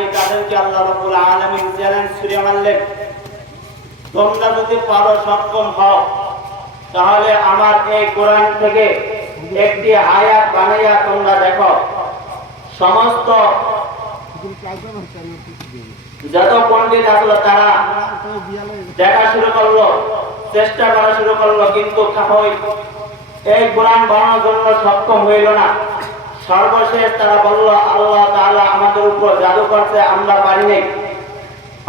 জানি তাদেরকে আল্লাহ রাব্বুল আলামিন চ্যালেঞ্জ ছুড়ে মারলেন, তোমরা যদি পারো সক্ষম হও তাহলে আমার এই কোরআন থেকে একটি আয়াত বানাইয়া তোমরা দেখো। সমস্ত যত পণ্ডিত আসলো তারা দেখা শুরু করলো, চেষ্টা করা শুরু করলো, কিন্তু এই কোরআন বানানোর জন্য সক্ষম হইল না। সর্বশেষ তারা বলল আল্লাহ তাআলা আমাদের উপর জাদু করছে, আমরা পারি নাই।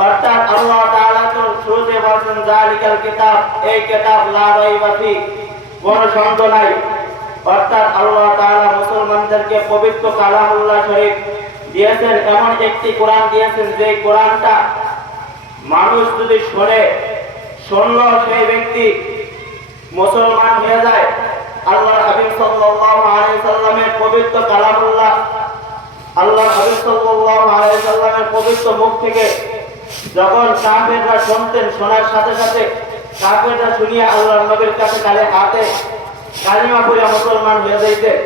অর্থাৎ আল্লাহ তাআলা তো শুরুতে বলেছেন যালিকাল কিতাব, এই কিতাব লা রাইবা ফি, কোনো সন্দেহ নাই। অর্থাৎ আল্লাহ তাআলা মুসলমানদেরকে পবিত্র কালামুল্লাহ শরীফ দিয়েছেন, এমন একটি কোরআন দিয়েছেন যে কোরআনটা মানুষ যদি শুনলো সেই ব্যক্তি মুসলমান হয়ে যায়। আল্লাহর হাবিব সাল্লাল্লাহু আলাইহি সাল্লামের পবিত্র কালামুল্লাহ, আল্লাহর হাবিব সাল্লাল্লাহু আলাইহি সাল্লামের পবিত্র মুখ থেকে যখন কাফেররা শুনতেন, শোনার সাথে সাথে কাফেররা শুনিয়ে আল্লাহর নবীর কাছে হাতে কালিমা পড়ে মুসলমান হয়ে যাইতেন।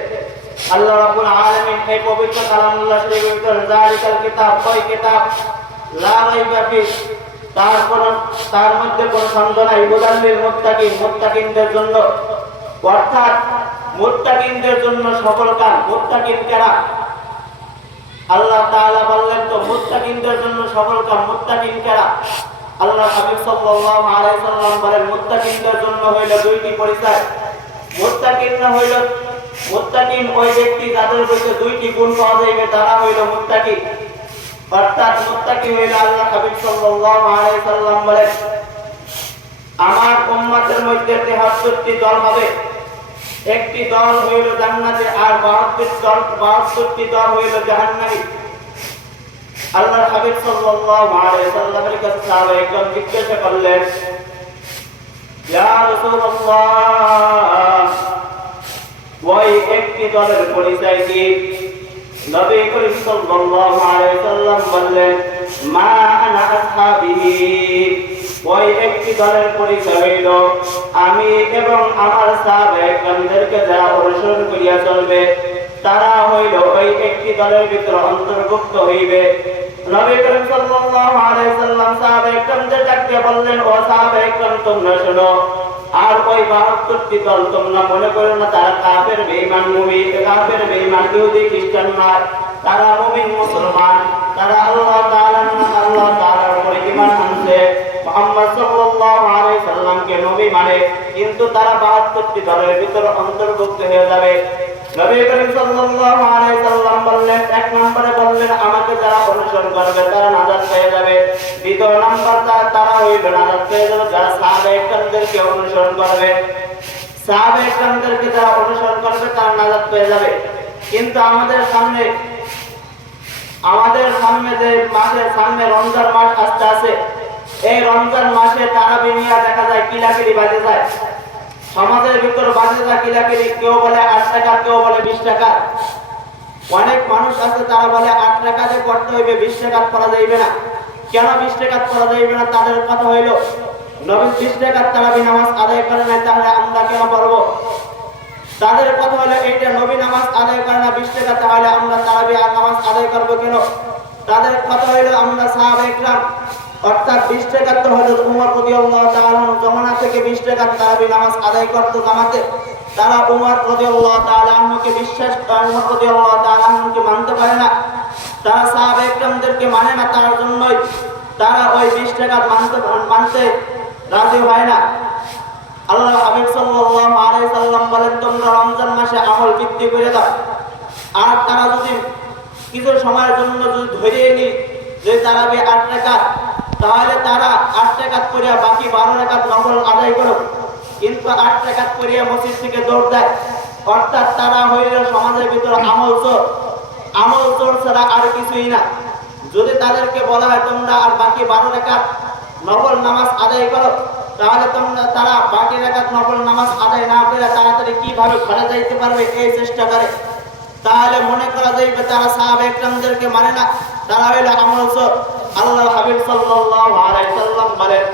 আল্লাহ রাব্বুল আলামিন এই পবিত্র কালামুল্লাহ শরীফের ভিতর যালিকাল কিতাব, ওই কিতাব লা রাইবা ফি, তার মধ্যে কোনো সন্দেহ নাই, হুদাল লিল মুত্তাকিন, মুত্তাকিনদের জন্য। অর্থাৎ মুত্তাকিনদের জন্য সফল কাজ। মুত্তাকিন কারা? আল্লাহ তাআলা বললেন তো মুত্তাকিনদের জন্য সফল কাজ। মুত্তাকিন কারা? আল্লাহ হাবিব সাল্লাল্লাহু আলাইহি সাল্লাম বলেন মুত্তাকিনদের জন্য হইল দুইটি পরিচয়। মুত্তাকিন ওই ব্যক্তি যাদের মধ্যে দুইটি গুণ পাওয়া যাবে, তারা হইল মুত্তাকি। অর্থাৎ মুত্তাকি হইল আল্লাহ হাবিব সাল্লাল্লাহু আলাইহি সাল্লাম বলেন আমার উম্মতের মধ্যে 73টি দল হবে, একটি দল হইল জান্নাতে আর 72টি দল হইল জাহান্নামী। আল্লাহর হাবিব সাল্লাল্লাহু আলাইহি সাল্লামের কাছে সাহাবায়ে একজন জিজ্ঞাসা করলেন, ইয়া রাসূলুল্লাহ, ওই একটি দলের পরিচয় কি? নবী করিম সাল্লাল্লাহু আলাইহি সাল্লাম বললেন, মা আনা আসহাবিহি, ওই একটি দলের পরিচয় হইল আমি এবং আমার সাহাবায়ে-কেরামদেরকে যারা অনুসরণ করিয়া চলবে তারা হইল ওই একটি দলের ভিতরে অন্তর্ভুক্ত হইবে। নবী করিম সাল্লাল্লাহু আলাইহি সাল্লাম সাহাবায়ে-কেরামদের ডাকতে বললেন, ও সাহাবায়ে-কেরাম তোমরা শোনো, আর ওই 72টি দল তোমরা মনে করো না তারা কাফের, বেঈমান, মুমিন, কাফের, বেঈমান, ইহুদি, খ্রিস্টান নয়, তারা মুমিন, মুসলমান, তারা আল্লাহ তাআলার উপরে ঈমান আনছে, মুহাম্মদ সাল্লাল্লাহু আলাইহি সাল্লামকে নবী মানে, কিন্তু তারা 72টি দলের ভিতরে অন্তর্ভুক্ত হয়ে যাবে। নবী করিম সাল্লাল্লাহু আলাইহি সাল্লাম বললেন, এক নম্বরে বললেন আমাকে যারা অনুসরণ করবে তারা নাজাত পেয়ে যাবে। দ্বিতীয় নম্বর তারা হইল নাজাত পেয়ে যাবে যারা সাহাবায়ে-কেরামদেরকে অনুসরণ করবে। সাহাবায়ে-কেরামদেরকে যারা অনুসরণ করবে তারা নাজাত পেয়ে যাবে। কিন্তু আমাদের সামনে যে সামনে রমজান মাস আসতে আছে, এই রমজান মাসে তারাবি নিয়ে দেখা যায় কিলাকিলি বাজে যায়, সমাজের ভিতর বাজে যায় কিলাকিলি। কেউ বলে 8 টাকা, কেউ বলে 20 টাকা। অনেক মানুষ আছে তারা বলে 8 টাকাতে পড়তে হইবে, 20 টাকা পড়া যাইবে না। কেন 20 টাকা পড়া যাইবে না? তাদের কথা হইল নবী 20 টাকার তারাবি নামাজ আদায় করে নাই, তাহলে আমরা কেন পড়বো? তাদের কথা হলো এইটা নবী নামাজ আদায় করে না 20 টাকা, তাহলে আমরা তারাবি নামাজ আদায় করব কেন? তাদের কথা হলো আমরা সাহাবায়ে-কেরাম, অর্থাৎ 20 টাকা তো হযরত ওমর রাদিয়াল্লাহু তাআলা জমানা থেকে 20 টাকা তারাবি নামাজ আদায় করতে জামাতে, তারা ওমর রাদিয়াল্লাহু তাআলা কে বিশ্বাস করে, ওমর রাদিয়াল্লাহু তাআলা কে মানতে পারে না, তারা সাহাবায়ে-কেরামদেরকে মানে না, তার জন্যই তারা ওই 20 টাকা মানতে রাজি হয় না। আল্লাহ হাবিব সাল্লাল্লাহু আলাইহি সাল্লাম বলেন তোমরা রমজান মাসে আমল বৃদ্ধি করে দাও। আর তারা যদি কিছু সময়ের জন্য যদি ধরে নি যে তারাবি 8 টাকা, তাহলে তারা 8 টাকা করিয়া বাকি 12 টাকা নফল আদায় করো, কিন্তু 8 টাকা করিয়া মসজিদ থেকে দৌড় দেয়। অর্থাৎ তারা হইল সমাজের ভিতরে আমল চোর ছাড়া আর কিছুই না। যদি তাদেরকে বলা হয় তোমরা আর বাকি 12 টাকা নফল নামাজ আদায় করো, তাহলে তারা বাকি রাকাত নফল নামাজ আদায় না করে তাড়াতাড়ি কিভাবে ঘরে যাইতে পারবে এই চেষ্টা করে। তাহলে মনে করা যাইবে তারা সাহাবায়ে-কেরামদেরকে মানে না, তারা হইল আমলচোর। আল্লাহ হাবিব সাল্লাল্লাহু আলাইহি সাল্লাম বলেন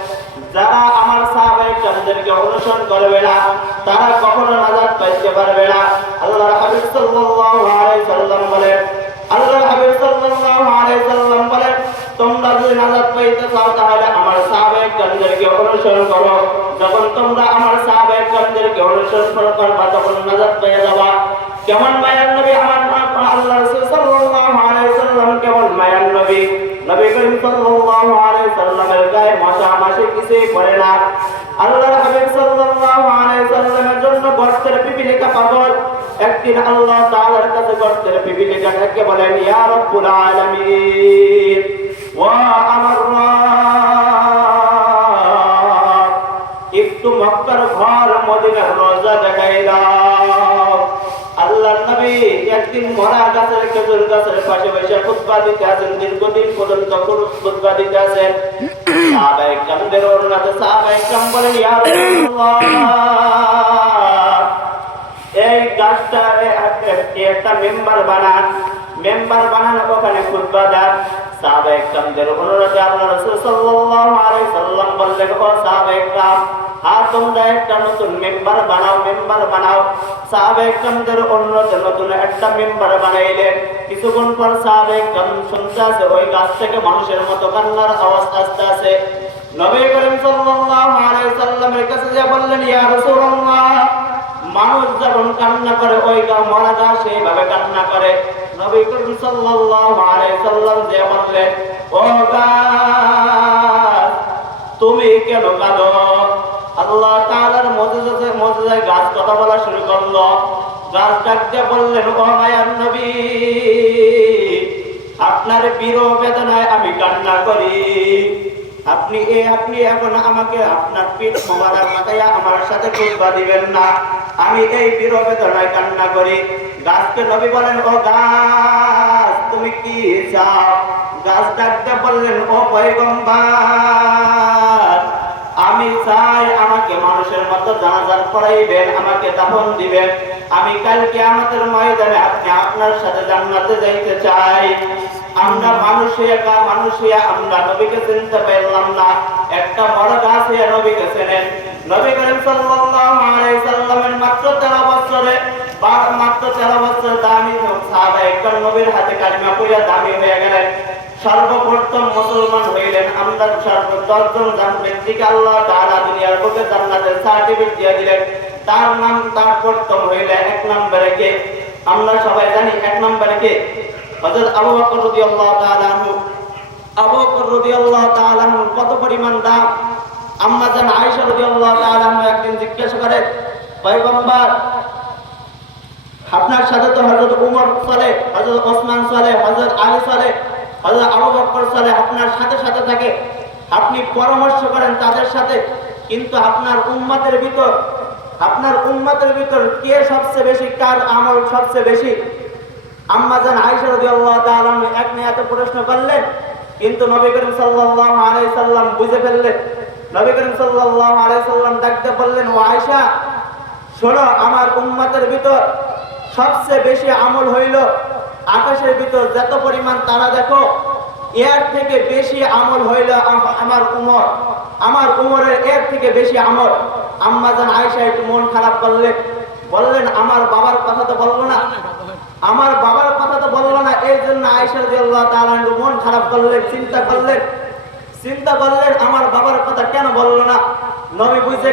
যারা আমার সাহাবায়ে-কেরামদেরকে অনুসরণ করবে না তারা কখনো নাজাত পাইতে পারবে না। আল্লাহ হাবিব সাল্লাল্লাহু আলাইহি সাল্লাম বলেন যদি নাজাত পাইতে চাও তাহলে আমার সাহাবায়ে কেরামদেরকে অনুসরণ করো। যখন তোমরা আমার সাহাবায়ে কেরামদেরকে অনুসরণ করবা তখন নাজাত পেয়ে যাবা। কেমন মায়ার নবী আমার আল্লাহ রাসূল সাল্লাল্লাহু আলাইহি সাল্লাম, কেমন মায়ার নবী। নবী করিম সাল্লাল্লাহু আলাইহি সাল্লামের গায়ে মশা মাছি কিছুই পড়ে না। আল্লাহর হাবিব সাল্লাল্লাহু আলাইহি সাল্লামের জন্য গর্তের পিপিলিকা পাগল। একদিন আল্লাহ তাআলার কাছে গর্তের পিপিলিকাটাকে বলেন, ইয়া রাব্বুল আলামিন, ওয়া আমার রব, একটু মক্কার ঘর মদিনার রওজা দেখাই দাও। আল্লাহর নবী একদিন মরা গাছের খেজুর গাছের পাশে বসে খুতবা দিতে আছেন, দীর্ঘদিন পর্যন্ত খুতবা দিতে আছেন। সাহাবায়ে কেরামদের অনুরাগে সাহাবায়ে কেরাম বলেন, ইয়া রাসূলুল্লাহ, এই গাছটা একটা মেম্বার বানান, ওখানে খুতবা দেন। সাহাবায়ে কেরামদের অনুরোধে আল্লাহ রাসূল সাল্লাল্লাহু আলাইহি সাল্লাম বললেন, ও সাহাবায়ে কেরাম, তোমরা একটা নতুন মেম্বার বানাও। সাহাবায়ে কেরামদের অনুরোধে নতুন একটা মেম্বার বানাইলেন। কিছুক্ষণ পর সাহাবায়ে কেরাম শুনতে আছে ওই গাছ থেকে মানুষের মতো কান্নার আওয়াজ আসতে আছে। নবী করিম সাল্লাল্লাহু আলাইহি সাল্লামের কাছে যা বললেন, ইয়া রাসূলুল্লাহ, মানুষ যখন কান্না করে ওই মরা গাছ সেইভাবে কান্না করে। নবী করিম সাল্লাল্লাহু আলাইহি সাল্লাম যে বললেন, ও গাছ, তুমি কেন কাঁদো? আল্লাহ তাআলার মুজিজায় গাছ কথা বলা শুরু করলো। গাছ ডাক দিয়ে বললেন, ও মায়ার নবী, আপনার বিরহ বেদনায় আমি কান্না করি। আপনি এখন আমাকে আপনার পিঠ মোবারক মাথায় আমার সাথে খুতবা দিবেন না। আমি এই বিরহ বেদনায় কান্না করি। গাছকে নবী বলেন, ও গাছ, তুমি কি চাও? গাছ ডাকতে বললেন, ও পয়গম্বর, আমি চাই আমাকে মানুষের মতো জানাজা পড়াইবেন, আমাকে দাফন দিবেন। আমি কাল কিয়ামতের ময়দানে আপনি আপনার সাথে জান্নাতে যাইতে চাই। আমরা মানুষ হইয়া আমরা নবীকে চিনতে পারলাম না। একটা বড় গাছ হইয়া নবীকে চেনেন। নবী করিম সাল্লাল্লাহু আলাইহি সাল্লামের মাত্র 13 বছর দামি সাহাবায়ে কেরাম নবীর হাতে কালিমা পড়ে দামি হয়ে গেলেন। সর্বপ্রথম মুসলমান হইলেন। আমরা 10 জন ব্যক্তিকে আল্লাহ তাআলা দুনিয়ার বুকে জান্নাতের সার্টিফিকেট দিয়ে দিলেন। তার প্রথম হইলে 1 নম্বরে কে? আমরা সবাই জানি 1 নম্বরে কে? হযরত আবু বকর রাদিয়াল্লাহু তাআলা আনহু। আবু বকর রাদিয়াল্লাহু তাআলা আনহু কত পরিমাণ দাম। আম্মা জান আয়েশা রাদিয়াল্লাহু তাআলা আনহা একদিন জিজ্ঞাসা করে, পয়গম্বর, আপনার সাথে তো হযরত ওমর চলে, হযরত ওসমান চলে, হযরত আলী চলে, হযরত আবু বকর চলে, আপনার সাথে সাথে থাকে, আপনি পরামর্শ করেন তাদের সাথে, কিন্তু আপনার উম্মতের ভিতর কে সবচেয়ে বেশি, কার আমল সবচেয়ে বেশি? আম্মা জান আয়েশা রাদিয়াল্লাহু তাআলা আনহা এক নিয়তে প্রশ্ন করলেন, কিন্তু নবী করিম সাল্লাল্লাহু আলাইহি সাল্লাম বুঝে ফেললেন। নবী করিম সাল্লাল্লাহু আলাইহি সাল্লাম ডাকতে বললেন, ও আয়েশা, শোনো, আমার উম্মতের ভিতর সবচেয়ে বেশি আমল হইল আকাশের ভিতর যত পরিমাণ তারা দেখো, এর থেকে বেশি আমল হইল আমার উমরের এর থেকে বেশি আমল। আম্মা জান আয়েশা একটু মন খারাপ করলেন, বললেন, আমার বাবার কথা তো বললো না, এই জন্য আয়েশা রাদিয়াল্লাহু তাআলা মন খারাপ করলেন, চিন্তা করলেন আমার বাবার কথা কেন বললো না। নবী বুঝতে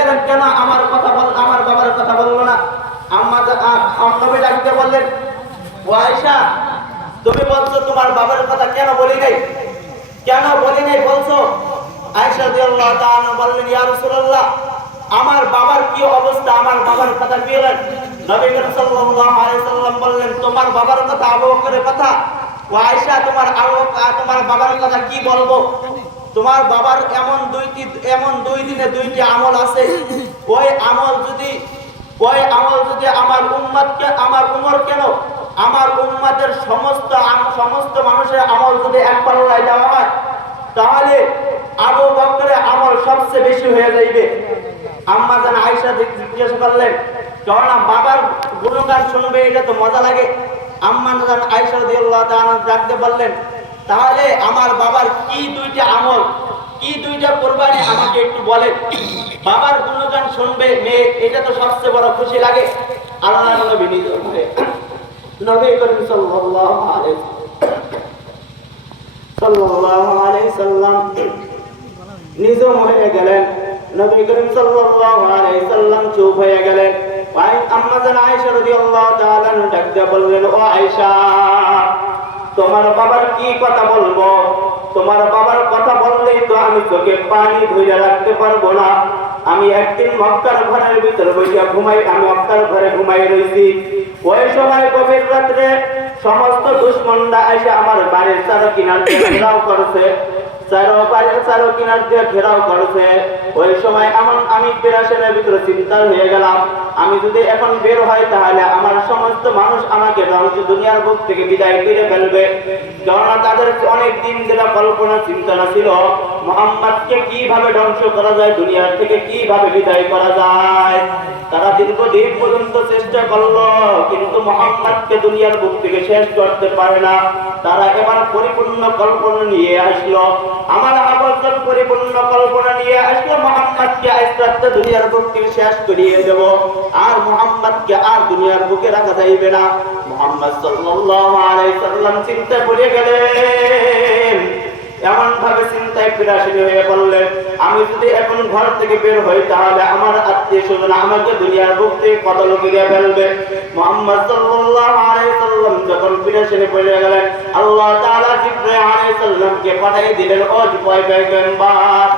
গেলেন কেন আমার বাবার কথা বললো না। নবী ডাকতে বললেন, ও আয়েশা, তুমি বলছো তোমার বাবার কথা কেন বলি নাই বলছো? আয়েশা রাদিয়াল্লাহু তাআলা বললেন, ইয়া রাসূলুল্লাহ, আমার বাবার কি অবস্থা, আমার বাবার কথা কি বলেন? নবী করিম সাল্লাল্লাহু আলাইহি সাল্লাম বললেন, তোমার বাবার কথা আবু বকরের কথা। ও আয়েশা, তোমার বাবার কথা কি বলবো? তোমার বাবার এমন 2 দিনে 2টি আমল আছে। ওই আমল যদি আমার উম্মত কেন, আমার উম্মতের সমস্ত মানুষের আমল যদি এক পাল্লায় দেওয়া হয়, তাহলে আবু বকরের আমল সবচেয়ে বেশি হয়ে যাইবে। আম্মা জান আয়েশা জিজ্ঞাসা করলেন, কারণ বাবার গুণগান শুনবে, এটা তো মজা লাগে। আম্মা জান আয়েশা রাদিয়াল্লাহু তাআলা ডাকতে বললেন, তাহলে আমার বাবার কি 2টা আমল, কি 2টা কুরবানি আমাকে একটু বলেন। বাবার গুণগান শুনবে মেয়ে, এটা তো সবচেয়ে বড় খুশি লাগে। আল্লাহর নবী নবী করিম সাল্লাল্লাহু আলাইহি সাল্লাম নিজাম হয়ে গেলেন। নবী করিম সাল্লাল্লাহু আলাইহি সাল্লাম চুপ হয়ে গেলেন। আম্মা জান আয়েশা রাদিয়াল্লাহু তাআলা ডাক দিয়ে বললেন, ও আয়েশা, তোমার বাবার কি কথা বলবো? তোমার বাবার কথা বললেই তো আমি চোখে পানি ধরে রাখতে পারবো না। আমি একদিন মক্কার ঘরের ভিতরে বসিয়া ঘুমাই, আমি মক্কার ঘরে ঘুমাই রয়েছি। ওই সময় গভীর রাত্রে সমস্ত দুশমনরা এসে আমার বাড়ির চারো কিনার দিয়ে ঘেরাও করেছে, চারো কিনার দিয়ে ঘেরাও করেছে। ওই সময় আমি পেরেশানির ভিতরে চিন্তা হয়ে গেলাম, আমি যদি এখন বের হয় তাহলে আমার সমস্ত মানুষ আমাকে ধ্বংস দুনিয়ার বুক থেকে বিদায় করে ফেলবে। কেননা তাদের অনেক দিন যেটা কল্পনা চিন্তা ছিল, মুহাম্মদকে কিভাবে ধ্বংস করা যায়, দুনিয়ার থেকে কিভাবে বিদায় করা যায়। তারা দীর্ঘদিন পর্যন্ত চেষ্টা করলো, কিন্তু মুহাম্মদকে দুনিয়ার বুক থেকে শেষ করতে পারে না। তারা এবার পরিপূর্ণ কল্পনা নিয়ে আসলো, আমার আবর্তন পরিপূর্ণ কল্পনা নিয়ে আসলো, মুহাম্মদকে আজকে দুনিয়ার বুক থেকে শেষ করিয়ে দেব, আর মুহাম্মদকে আর দুনিয়ার বুকে রাখা যাইবে না। মুহাম্মদ সাল্লাল্লাহু আলাইহি সাল্লাম চিন্তা করে গেলেন, এমন ভাবে চিন্তায় পেরেশানি হয়ে পড়লেন, আমি যদি এখন ঘর থেকে বের হই তাহলে আমার আত্মীয় স্বজন আমাকে দুনিয়ার বুক থেকে কতল করে ফেলবে। মুহাম্মদ সাল্লাল্লাহু আলাইহি সাল্লাম যখন পেরেশানি পড়ে গেলেন, আল্লাহ তাআলা জিবরাইল আলাইহিস সালামকে পাঠিয়ে দিলেন, ও পয়গম্বর,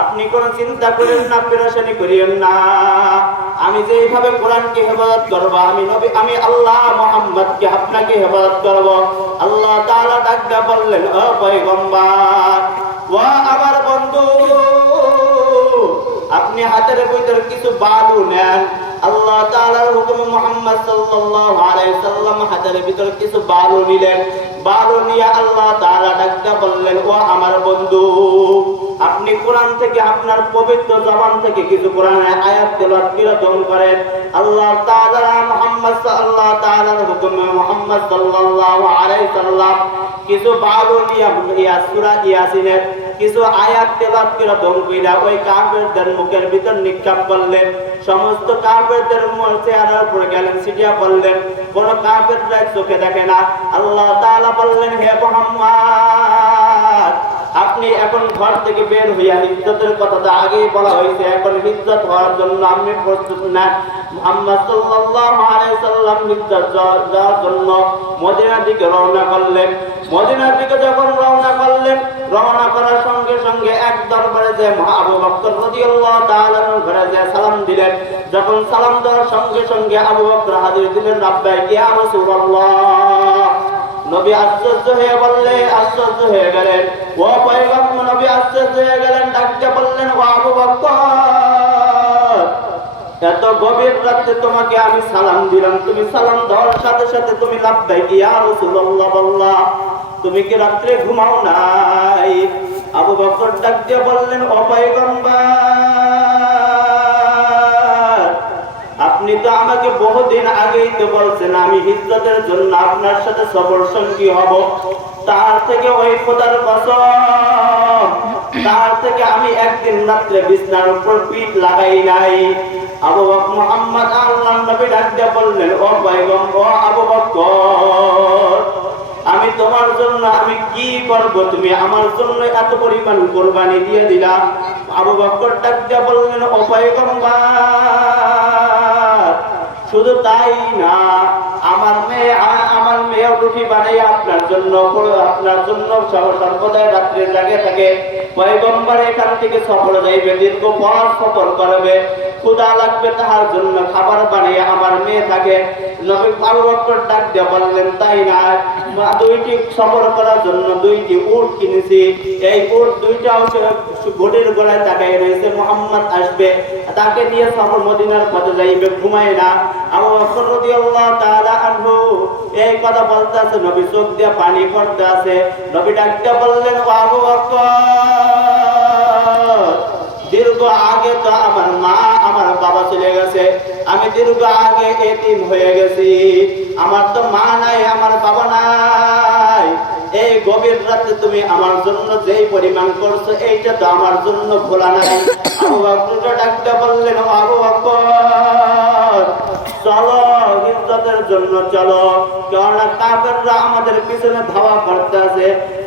আপনি কোন চিন্তা করেন না, পেরেশানি করিয়েন না। আমি যেইভাবে কোরআনকে হেফাজত করব, আমি আল্লাহ মুহাম্মদকে আপনাকে হেফাজত করব। আল্লাহ তাআলা ডাকতে বললেন, ও পয়গম্বর, ও আমার বন্ধু, আপনি হাতের ভিতরে কিছু বালু নেন। আল্লাহ তাআলার হুকুমে মুহাম্মদ সাল্লাল্লাহু আলাইহি সাল্লাম হাতের ভিতরে কিছু বালু নিলেন। বালু নিয়ে আল্লাহ তাআলা ডাকতে বললেন, ও আমার বন্ধু, আপনি কোরআন থেকে, আপনার পবিত্র জবান থেকে কিছু কোরআনের আয়াত তেলাওয়াত করেন। আল্লাহ তাআলা আল্লাহ তাআলার হুকুমে মুহাম্মদ সাল্লাল্লাহু আলাইহি সাল্লাম কিছু বালু নিয়ে সূরা ইয়াসিনের কিছু আয়াত তেলাওয়াত করে ওই কাফেরদের মুখের ভিতর নিক্ষেপ করলেন। সমস্ত কাফেরদের চেহারার উপরে গেলেন, ছিটিয়ে পড়লেন, কোন কাফেররা চোখে দেখে না। আল্লাহ তাআলা বললেন, হে মুহাম্মদ, আপনি এখন ঘর থেকে বের হইয়া, হিজ্জতের কথা তো আগেই বলা হয়েছে, এখন হিজ্জত হওয়ার জন্য আপনি প্রস্তুত না। মুহাম্মদ সাল্লাল্লাহু আলাইহি সাল্লাম হিজ্জত যাওয়ার জন্য মদিনার দিকে রওনা করলেন। মদিনার দিকে যখন রওনা করলেন, রওনা করার সঙ্গে সঙ্গে এক দরবারে যে আবু বকর রাদিয়াল্লাহু তাআলা ঘরে যে সালাম দিলেন। যখন সালাম দেওয়ার সঙ্গে সঙ্গে আবু বকর হাজির দিলেন, লাব্বাইক ইয়া রাসূলুল্লাহ। নবী আশ্চর্য হয়ে গেলেন, ও পয়গম্বর, নবী আশ্চর্য হয়ে গেলেন, ডাকতে বললেন, ও আবু বকর, এত গভীর রাতে তোমাকে আমি সালাম দিলাম, তুমি সালাম দেওয়ার সাথে সাথে তুমি লাব্বাইক ইয়া রাসূলুল্লাহ বললা, তুমি কি রাত্রে ঘুমাও নাই? আবু বকর ডাকতে বললেন, ও পয়গম্বর, আপনি তো আমাকে বহুদিন আগেই তো বলছেন আমি হিজ্জতের জন্য আপনার সাথে সফর সঙ্গী হব, তার থেকে ওই খোদার কসম, তার থেকে আমি একদিন রাত্রে বিছানার উপর পিঠ লাগাই নাই। আবু বকর মুহাম্মদ আল্লাহর নবী ডাকতে বললেন, ও পয়গম্বর, ও আবু বকর, আমি তোমার জন্য আমি কি করব, তুমি আমার জন্য এত পরিমাণ কুরবানি দিয়ে দিলা। আবু বকর ডাকতে বললেন, ও পয়গম্বর, শুধু তাই না, আমার মেয়ে রুটি বানাইয়া আপনার জন্য সর্বদাই রাত্রে জাগে থাকে। পয়গম্বর এখান থেকে সফর যাইবে, দীর্ঘ পথ সফর করবে, ক্ষুধা লাগবে, তাহার জন্য খাবার বানিয়ে আমার মেয়ে থাকে। নবী আবু বকর ডাক দিয়ে বললেন, তাই না, দুইটি সফর করার জন্য দুইটি উট কিনেছি, এই উট দুইটাও ঘোড়ের গলায় তাকাই রয়েছে, মুহাম্মদ আসবে, তাকে নিয়ে সফর মদিনার পথে যাইবে, ঘুমায় না। আবু বকর রাদিয়াল্লাহু তাআলা আনহু এই কথা বলতে আছে, নবী চোখ দিয়ে পানি পড়তে আছে। নবী ডাকতে বললেন, ও আবু বকর, দীর্ঘ আগে তো আমার মা আমার বাবা চলে গেছে, আমি দীর্ঘ আগে এতিম হয়ে গেছি, আমার তো মা নাই, আমার বাবা নাই। এই গভীর রাতে তুমি আমার জন্য যেই পরিমাণ করছো, এইটা তো আমার জন্য ভোলা নাই। আবু বকর ডাকতে বললেন, ও আবু বকর, চলো হিজ্জতের জন্য চলো, কেননা কাফেররা আমাদের পিছনে ধাওয়া করতে আছে,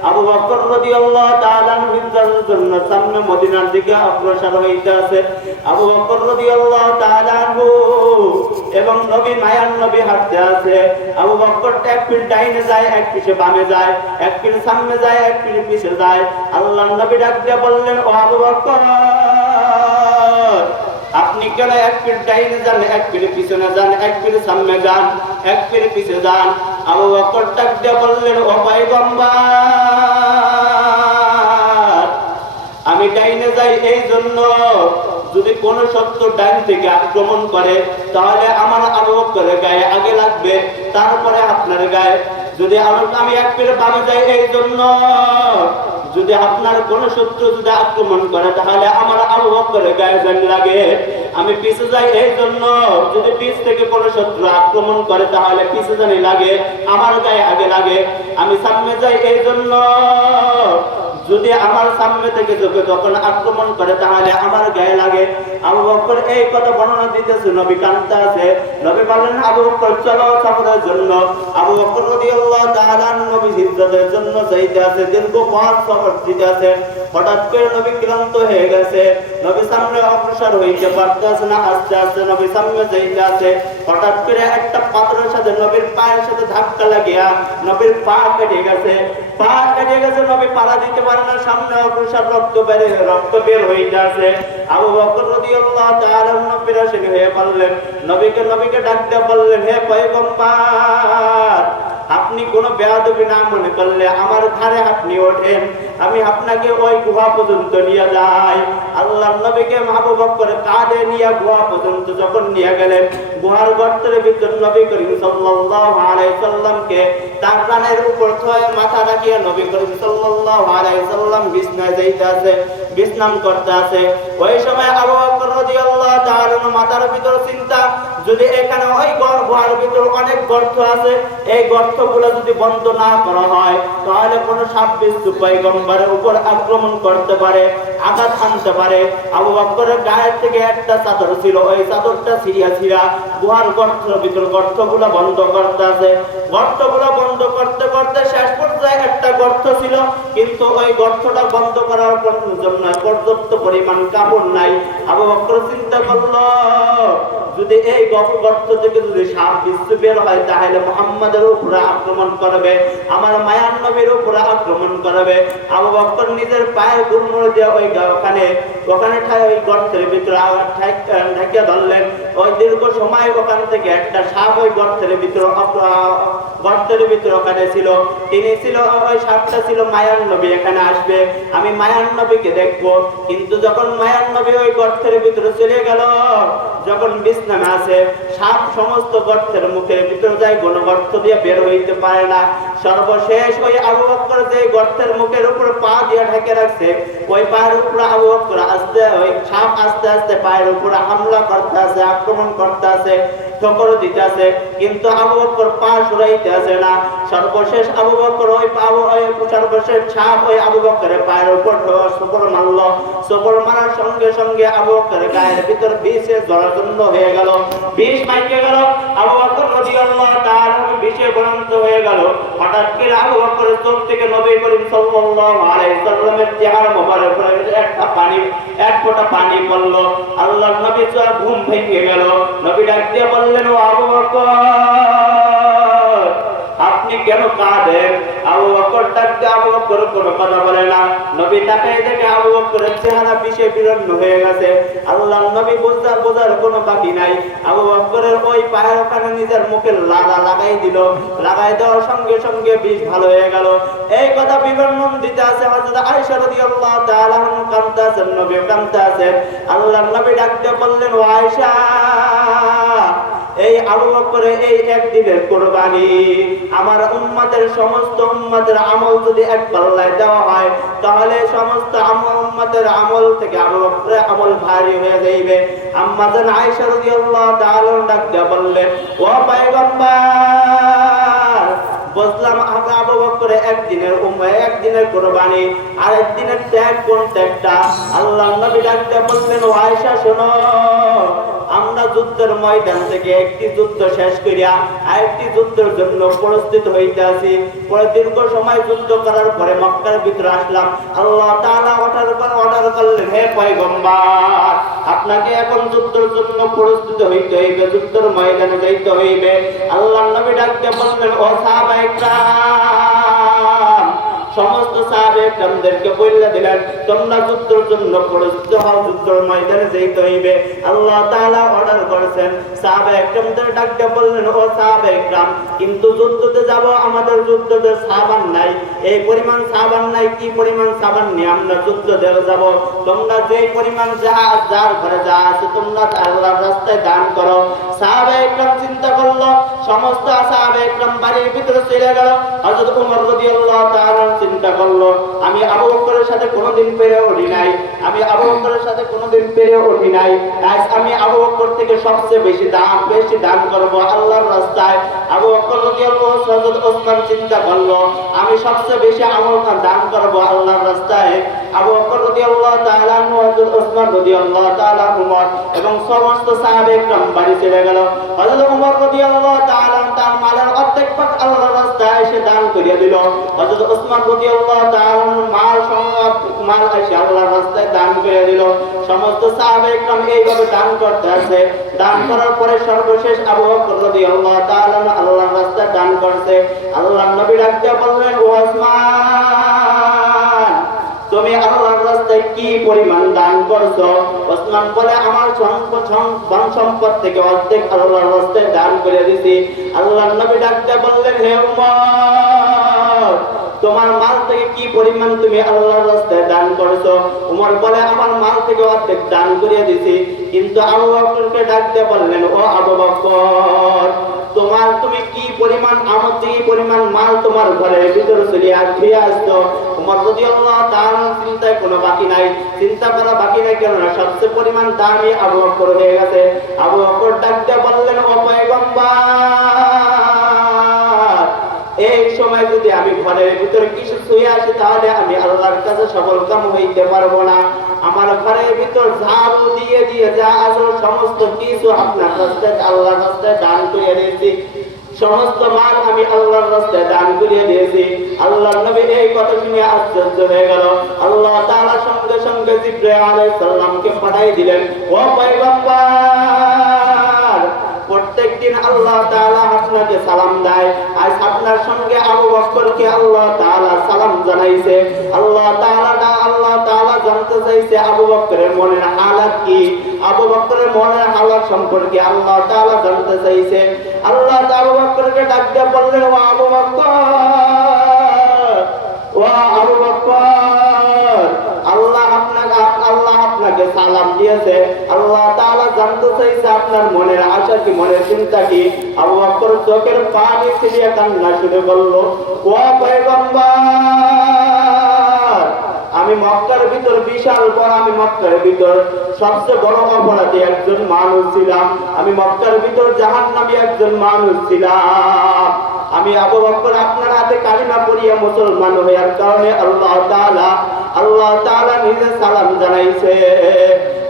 আবু বকর রাদিয়াল্লাহু তাআলা আনহুর জন্য সামনে মদিনার দিকে অগ্রসর হইতে আছে। আবু বকর রাদিয়াল্লাহু তাআলা আনহু এবং নবী মায়ান নবী হাঁটতে আছে। আবু বকর এক পিঠ ডাইনে যায়, এক পিঠে বামে যায়, এক পিঠ সামনে যায়, এক পিঠ পিছে যায়। আল্লাহর নবী ডাক দিয়ে বললেন, ও আবু বকর, আপনি কেন এক পিঠ ডাইনে যান, এক পিঠ পিছনে যান, এক পিঠ সামনে যান, এক পিঠ পিছে যান? আবু বকর ডাক দিয়ে বললেন, ও পয়গম্বর, আমি ডাইনে যাই এই জন্য, যদি কোন শত্রু ডাইন থেকে আক্রমণ করে তাহলে আমার আবু বকরের গায়ে আগে লাগবে, তারপরে আপনার গায়ে। যদি আমি এক পিঠ বামে যাই এই জন্য, যদি আপনার কোন শত্রু যদি আক্রমণ করে তাহলে আমার আবু বকরের গায়ে জানি লাগে। আমি পিছে যাই এই জন্য, যদি পিছ থেকে কোন শত্রু আক্রমণ করে তাহলে পিছে জানি লাগে, আমার গায়ে আগে লাগে। আমি সামনে যাই এই জন্য, যদি আমার সামনে থেকে যখন আক্রমণ করে তাহলে আমার গায়ে লাগে। আবু বকর এই কথা বর্ণনা দিতেছে, নবী কাঁদতে আছে। নবী বললেন, আবু বকর চলো সফরের জন্য। আবু বকর রাদিয়াল্লাহু তাআলা নবী হিজরতের জন্য যাইতে আছে, দীর্ঘ পথ সফর দিতে আছে। হঠাৎ করে নবী ক্লান্ত হয়ে গেছে, নবী সামনে অগ্রসর হইতে পারতেছে না, আস্তে আস্তে নবী সামনে যাইতে আছে। হঠাৎ করে একটা পাথরের সাথে নবীর পায়ের সাথে ধাক্কা লাগিয়া নবীর পা কেটে গেছে। পা কেটে গেছে, নবী পাড়া দিতে পারে না, সামনে অগ্রসর রক্ত বের হইতে আছে। আবু বকর রাদিয়াল্লাহু তাআলা নবীর হয়ে বললেন, নবীকে ডাক দিয়ে বললেন, হে পয়গম্বর, আপনি কোন বেয়াদবি না মনে করলে আমার ঘাড়ে আপনি ওঠেন, আমি আপনাকে ওই গুহা পর্যন্ত নিয়ে যাই। আল্লাহর নবীকে আবু বকর কাঁধে নিয়ে গুহা পর্যন্ত যখন নিয়ে গেলেন, গুহার গর্তের ভিতর নবী করিম সাল্লাল্লাহু আলাইহি সাল্লামকে তার কানের উপর থয়ে মাথা রাখিয়ে নবী করিম সাল্লাল্লাহু আলাইহি সাল্লাম বিছনায় যাইতে আছে, বিশ্রাম করতে আছে। ওই সময় আবু বকর রাদিয়াল্লাহু তাআলা মাথার ভিতর চিন্তা, যদি এখানে ওই গুহার ভিতর অনেক গর্ত আছে, এই গর্তগুলো যদি বন্ধ না করা হয় তাহলে কোন সাপ বিচ্ছু পয়গম্বরের উপর আক্রমণ করতে পারে, আঘাত হানতে পারে। আবু বকরের গায়ের থেকে একটা চাদর ছিল, ওই চাদরটা ছিঁড়া গুহার গর্তের ভিতর গর্তগুলো বন্ধ করতে আছে। গর্তগুলো বন্ধ করতে করতে শেষ পর্যায়ে একটা গর্ত ছিল, কিন্তু ওই গর্তটা বন্ধ করার জন্য পর্যাপ্ত পরিমাণ কাপড় নাই। আবু বকর চিন্তা করলো, যদি এই গর্ত থেকে যদি সাপ বিচ্ছু বের হয় তাহলে মুহাম্মাদের উপরে আক্রমণ করবে, আমার মায়ার নবীর উপরে আক্রমণ করবে। আবু বকর নিজের পায়ের গুড়মুড় দিয়ে ওখানে ওই গর্তের ভিতরে ঢাকিয়ে ধরলেন। ওই দীর্ঘ সময় ওখান থেকে একটা সাপ ওই গর্তের ভিতরে ওখানে ছিল। তিনি ছিল, ওই সাপটা ছিল মায়ার নবী এখানে আসবে, আমি মায়ার নবীকে দেখবো। কিন্তু যখন মায়ার নবী ওই গর্তের ভিতরে চলে গেল, যখন বিছানায় আছে, সাপ সমস্ত গর্তের মুখের ভিতরে যায়, কোন গর্ত দিয়ে বের হইতে পারে না। সর্বশেষ ওই আবু বকর যে গর্তের মুখের উপর পা দিয়ে ঢেকে রাখছে, ওই পায়ের উপর আবু বকর ওই সাপ আস্তে আস্তে পায়ের উপরে হামলা করতে আছে, আক্রমণ করতে আছে, ঠোকর দিতে আছে, কিন্তু আবু বকর পা সরাইতে আছে না। সর্বশেষ আবু বকর সর্বশেষ সাপ ওই আবু বকরের পায়ের উপর সফর মারল। সফর মারার সঙ্গে সঙ্গে আবু বকরের গায়ের ভিতর বিষে জরাজন্ড হয়ে গেল, বিষ মাইকে গেল। আবু বকর রাদিয়াল্লাহু তাআলা বিষে ভ্রান্ত হয়ে গেল। হঠাৎ করে আবু বকরের চোখ থেকে নবী করিম সাল্লাল্লাহু আলাইহি সাল্লামের চেহারা মোবারকের এক ফোঁটা পানি পড়ল। আল্লাহর নবী ঘুম ভেঙে গেল। নবী ডাক দিয়ে বললেন, ও আবু বকর, আপনি কেন কাঁদেন? আবু বকর ডাকতে, আবু বকর কোনো কথা বলে না। নবী তাকায় দেখে আবু বকরের চেহারা বিষে বিরন্ন হয়ে গেছে। আল্লাহর নবী বোঝার কোনো বাকি নাই। আবু বকরের ওই পায়ের ওখানে নিজের মুখে লাগাই দিল। লাগাই দেওয়ার সঙ্গে সঙ্গে বিষ ভালো হয়ে গেল। এই কথা বিবরণ দিতে আছে হযরত আয়েশা রাদিয়াল্লাহু তাআলা আনহা কাঁদতে আছেন, নবী কাঁদতে আছেন। আল্লাহর নবী ডাকতে বললেন, ও আয়েশা, এই আবু বকরের এই একদিনের কুরবানি, আমার উম্মতের সমস্ত উম্মতের আমল যদি এক পাল্লায় দেওয়া হয় তাহলে সমস্ত উম্মতের আমল থেকে আবু বকরের আমল ভারী হয়ে যাইবে। আম্মা জান আয়েশা রাদিয়াল্লাহু তাআলা ডাকতে বললেন, ও পয়গম্বর, বুঝলাম আবু বকরের একদিনের কুরবানি, আর একদিনের ত্যাগ কোন ত্যাগটা? আল্লাহর নবী ডাকতে বললেন, ও আয়েশা শোনো, আমরা যুদ্ধের ময়দান থেকে একটি যুদ্ধ শেষ করিয়া আরেকটি যুদ্ধের জন্য প্রস্তুত হইতে আছি। পরে দীর্ঘ সময় যুদ্ধ করার পরে মক্কার ভিতরে আসলাম। আল্লাহ তাআলা অর্ডার করলেন, হে পয়গম্বর, আপনাকে এখন যুদ্ধের জন্য প্রস্তুত হইতে হইবে, যুদ্ধের ময়দানে যাইতে হইবে। আল্লাহর নবী ডাকতে বললেন, ও সাহাবায়ে কেরাম, সমস্ত সাহাবায়ে কেরামদেরকে বলে দিলেন, তোমরা যুদ্ধের জন্য প্রস্তুত হও, যুদ্ধের ময়দানে যাইতে হইবে। আল্লাহ তাআলা অর্ডার করেছেন। সাহাবায়ে কেরামদের ডাকতে বললেন, ও সাহাবায়ে কেরাম, কিন্তু যুদ্ধতে যাব, আমাদের যুদ্ধতে সাবান নাই, এই পরিমাণ সাবান নাই, কি পরিমাণ সাবান নিয়ে আমরা যুদ্ধ দেওয়া যাব? তোমরা যেই পরিমাণ যার ঘরে যা আছে তোমরা আল্লাহর রাস্তায় দান করো। সাহাবায়ে কেরাম চিন্তা করলো, সমস্ত সাহাবায়ে কেরাম বাড়ির ভিতরে চলে গেল। হযরত ওমর রাদিয়াল্লাহু তাআলা চিন্তা করলো, আমি আবু বকরের সাথে কোনোদিন পেরে উঠি নাই, আমি আবু বকরের সাথে কোনোদিন পেরে উঠি নাই, আজ আমি আবু বকর থেকে সবচেয়ে বেশি দান করব আল্লাহর রাস্তায়। আবু বকর রাদিয়াল্লাহু আনহু, হযরত ওসমান চিন্তা করলো, আমি সবচেয়ে বেশি আমল দান করব আল্লাহর রাস্তায়। আবু বকর রাদিয়াল্লাহু তাআলা আনহু, হযরত ওসমান রাদিয়াল্লাহু তাআলা উমর এবং সমস্ত সাহাবায়ে কেরাম বাড়ি চলে গেল। হযরত ওমর রাদিয়াল্লাহু তাআলা তার মালের অর্ধেক ভাগ আল্লাহর রাস্তায় এসে দান করিয়ে দিল। হযরত ওসমান রাদিয়াল্লাহু তাআলা মাল এসে আল্লাহর রাস্তায় দান করিয়ে দিল। সমস্ত সাহাবায়ে কেরাম এইভাবে দান করতে আছে। দান করার পরে সর্বশেষ আবু বকর রাদিয়াল্লাহু তাআলা আল্লাহর রাস্তায় দান করছে। আল্লাহর নবী ডাকতে বললেন, ও ওসমান, তুমি আল্লাহর রাস্তায় কি পরিমাণ দান করছো? ওসমান বলে, আমার সম্পদ থেকে অর্ধেক আল্লাহর রাস্তায় দান করে দিছি। আল্লাহর নবী ডাকতে বললেন, হে উমর, তোমার মাল থেকে কি পরিমাণ তুমি আল্লাহর রাস্তায় দান করছো? উমর বলে, আমার মাল থেকে অর্ধেক দান করে দিছি। কিন্তু আবু বকরকে ডাকতে বললেন, ও আবু বকর, তুমি কি পরিমাণ আমল থেকে পরিমাণ মাল তোমার ঘরের ভিতরে ফিরে আসতো? উমর রাদিয়াল্লাহু তাআলা চিন্তায় কোনো বাকি নাই, চিন্তা করা বাকি নাই, কেননা সবচেয়ে পরিমাণ দামি আবু বকর হয়ে গেছে। আবু বকর ডাকতে বললেন, ও পয়গম্বর, এই সময় যদি আমি ঘরের ভিতরে কিছু শুয়ে আসি তাহলে আমি আল্লাহর কাছে সফল কাম হইতে পারবো না। আমার ঘরের ভিতর ঝাড়ু দিয়ে দিয়ে যা আছে সমস্ত কিছু আপনার রাস্তায় আল্লাহর রাস্তায় দান করে দিয়েছি, সমস্ত মাল আমি আল্লাহর রাস্তায় দান করিয়ে দিয়েছি। আল্লাহর নবী এই কথা শুনে আশ্চর্য হয়ে গেল। আল্লাহ তাআলা সঙ্গে সঙ্গে জিবরাইল আলাইহিস সালামকে পাঠিয়ে দিলেন, ও পয়গম্বর, প্রত্যেকদিন আল্লাহ তাআলা আপনাকে সালাম দেয়, আজ আপনার সঙ্গে আবু বকরকে আল্লাহ তাআলা সালাম জানাইছে। আল্লাহ তাআলা জানতে চাইছে আবু বকরের মনের হালাত কি, আবু বকরের মনের হালাত সম্পর্কে আল্লাহ তাআলা জানতে চাইছে। আল্লাহ আবু বকরকে ডাক দিয়ে বললেন, ও আবু বকর, ও আবু বকর, আল্লাহ আপনাকে সালাম দিয়েছে। আল্লাহ তাআলা জানতে চাইছে আপনার মনের আশা কি, মনের চিন্তা কি। আবু বকর চোখের পানি ছিলিয়ে কান্না শুরু করলো, ও পয়গম্বর, আমি মক্কার ভিতর বিশাল বড়, আমি মক্কার ভিতর সবচেয়ে বড় অপরাধী একজন মানুষ ছিলাম, আমি মক্কার ভিতর জাহান্নামী একজন মানুষ ছিলাম। আমি আবু বকর আপনার হাতে কালিমা পড়িয়া মুসলমান হওয়ার কারণে আল্লাহ তাআলা নিজে সালাম জানাইছে,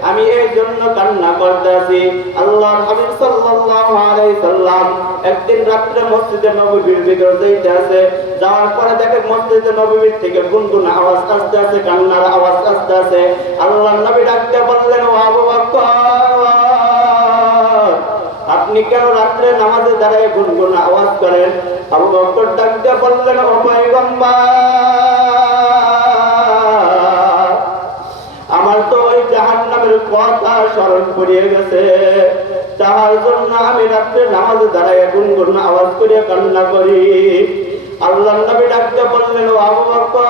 আমি এই জন্য কান্না করতেছি। আল্লাহর হাবিব সাল্লাল্লাহু আলাইহি সাল্লাম একদিন রাত্রে মসজিদে নববীর ভিতর যাইতে আছে, যাওয়ার পরে দেখে মসজিদে নববীর থেকে গুনগুন আওয়াজ আসতে আছে, কান্নার আওয়াজ আসতে আছে। আল্লাহর নবী ডাকতে বললেন, ও আবু বকর, আপনি কেন রাত্রে নামাজে দাঁড়িয়ে গুনগুন আওয়াজ করেন? আবু বকর ডাকতে বললেন, ও পয়গম্বর, আমার তো ওই জাহান্নামের কথা স্মরণ করিয়ে গেছে, তার জন্য আমি রাত্রে নামাজে দাঁড়াইয়া গুনগুন আওয়াজ করে কান্না করি। আল্লাহর নবী ডাকতে বললেন, ও আবু বকর,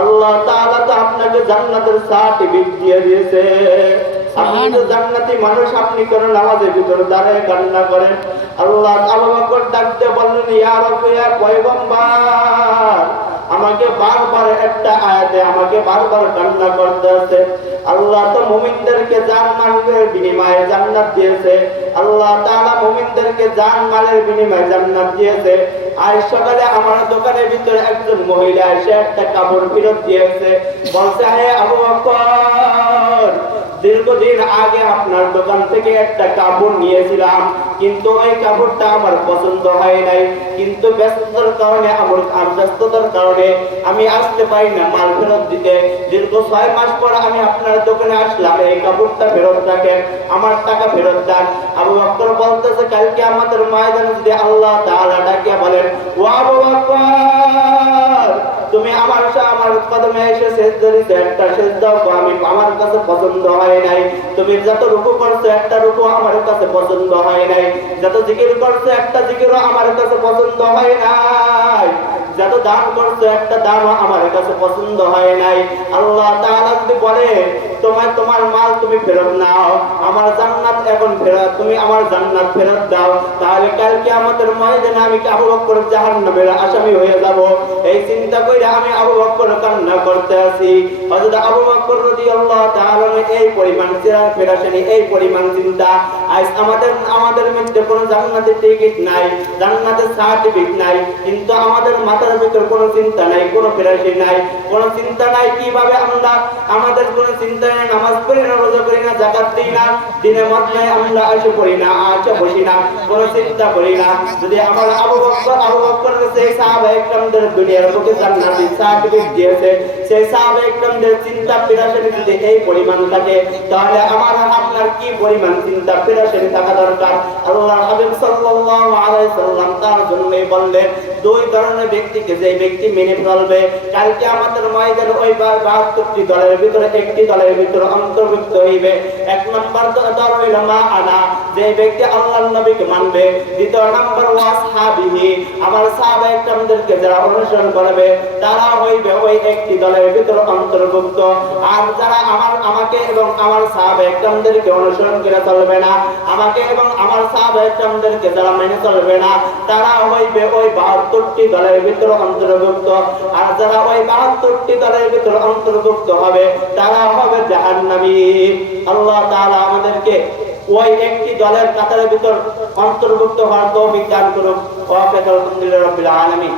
আল্লাহ তাআলা তো আপনাকে জান্নাতের সার্টিফিকেট দিয়ে দিয়েছে, আপনি তো জান্নাতি মানুষ, আপনি কেন নামাজের ভিতরে দাঁড়িয়ে কান্না করেন? আল্লাহ আবু বকর ডাকতে বললেন, ইয়া রাব্বি, ইয়া পয়গম্বর, আমাকে বারবার একটা আয়াতে আমাকে বারবার কান্না করতে আছে। আল্লাহ তো মুমিনদেরকে জান্নাতের বিনিময়ে জান্নাত দিয়েছে, আল্লাহ তাআলা মুমিনদেরকে জান্নাতের বিনিময়ে জান্নাত দিয়েছে। আজ সকালে আমার দোকানের ভিতরে একজন মহিলা এসে একটা কাপড় ফেরত দিয়েছে, বলছে, হে আবু বকর, দীর্ঘদিন আগে আপনার দোকান থেকে একটা কাপড় নিয়েছিলাম, কিন্তু ওই কাপড়টা আমার পছন্দ হয় নাই, কিন্তু ব্যস্ততার কারণে ব্যস্ততার কারণে আমি আসতে পারি না মাল ফেরত দিতে। দীর্ঘ 6 মাস পর আমি আপনার দোকানে আসলাম, এই কাপড়টা ফেরত রাখেন, আমার টাকা ফেরত দেন। আবু বকর বলতেছে, কালকে আমাদের ময়দানে যদি আল্লাহ তাআলা ডাকিয়া বলেন, ও আবু বকর, তুমি আমার কদমে এসে সেজদা দিতে, একটা সেজদাও আমি আমার কাছে পছন্দ হয় নাই, তুমি যত রুকু করছো একটা রুকু আমার কাছে পছন্দ হয় নাই, যত জিকির করছো একটা জিকিরও আমার কাছে পছন্দ হয় নাই, যত দান করছো একটা দানও আমার কাছে পছন্দ হয় নাই। আল্লাহ তাআলা যদি বলে তোমার মাল তুমি ফেরত নাও, আমার জান্নাত এখন ফেরত, তুমি আমার জান্নাত ফেরত দাও, তাহলে কালকে আমাদের ময়দানে আমি কি আবু বকর জাহান্নামের আসামি হয়ে যাব? এই চিন্তা করে আমি আবু বকর কান্না করতে আছি। হযরত আবু বকর রাদিয়াল্লাহু তাআলা এই পরিমাণ পেরেশানি, এই পরিমাণ চিন্তা। আজ আমাদের মধ্যে কোনো জান্নাতের টিকিট নাই, জান্নাতের সার্টিফিকেট নাই, কিন্তু আমাদের মাথার ভিতর কোনো চিন্তা নাই, কোনো পেরেশানি নাই, কোনো চিন্তা নাই কিভাবে আমাদের কোনো চিন্তা নাই, নামাজ পড়ি না, রোজা করি না, যাকাত দিই না, দিনে মধ্যে আমরা আসে পড়ি না, আসে বসি না, কোনো চিন্তা করি না। যদি আমার আবু বকর সেই সাহাবায়ে কেরামদের দুনিয়ার বুকে জান্নাতের সার্টিফিকেট দিয়েছে, সেই সাহাবায়ে কেরামদের চিন্তা পেরেশানি যদি এই পরিমাণ থাকে, তাহলে আমার আপনার কি পরিমাণ চিন্তা পেরেশানি থাকা দরকার? আল্লাহ হাবিব সাল্লাল্লাহু আলাইহি সাল্লাম তার জন্যই বললেন, 2 ধরনের ব্যক্তিকে যে ব্যক্তি মেনে চলবে, কালকে আমাদের ময়দানে ওই 72টি দলের ভিতরে একটি দলের ভিতরে অন্তর্ভুক্ত হইবে। 1 নম্বর দল হইল মা আনা, যে ব্যক্তি আল্লাহর নবীকে মানবে। 2 নম্বর ওয়াসহাবিহি, আমার সাহাবায়ে কেরামদেরকে যারা অনুসরণ করবে, তারা হইবে ওই একটি দলের ভিতরে অন্তর্ভুক্ত। আর যারা আমাকে এবং আমার সাহাবায়ে কেরামদেরকে অনুসরণ করে চলবে না, আমাকে এবং আমার সাহাবায়ে কেরামদেরকে যারা মেনে চলবে না, তারা হইবে ওই 72টি দলের ভিতরে অন্তর্ভুক্ত। আর যারা ওই 72টি দলের ভিতরে অন্তর্ভুক্ত হবে, তারা হবে জাহান্নামী। আল্লাহ তাআলা আমাদেরকে ওই একটি দলের কাতারের ভিতর অন্তর্ভুক্ত হওয়ার তৌফিক দান করুক। ওয়া আলহামদুলিল্লাহি রাব্বিল আলামিন।